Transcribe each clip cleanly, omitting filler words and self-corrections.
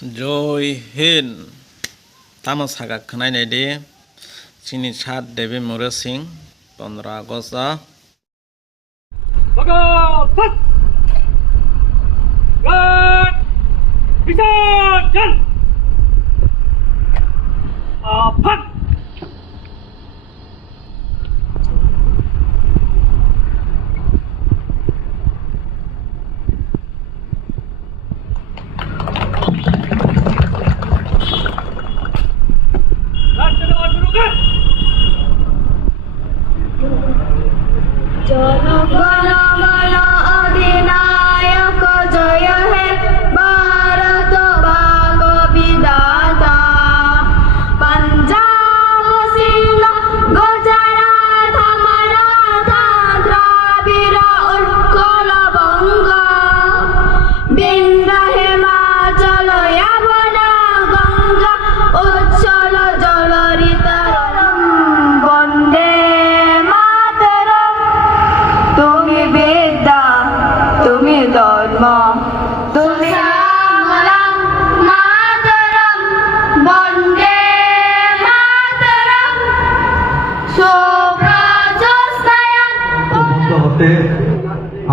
Joy Hin Tamas Haga Kanai Day Chini Chat David Mura Singh 15 August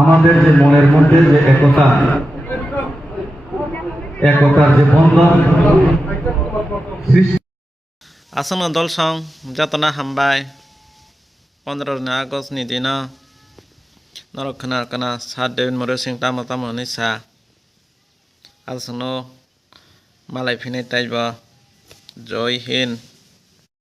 আমাদের যে মনের মধ্যে যে একতার যে বন্ধন আসন্ন দল সং যতনা হামবাই 15 August ni dina norok kana Chat David Mura Singh tamo ni sa asno malai phine taiba Joy Hind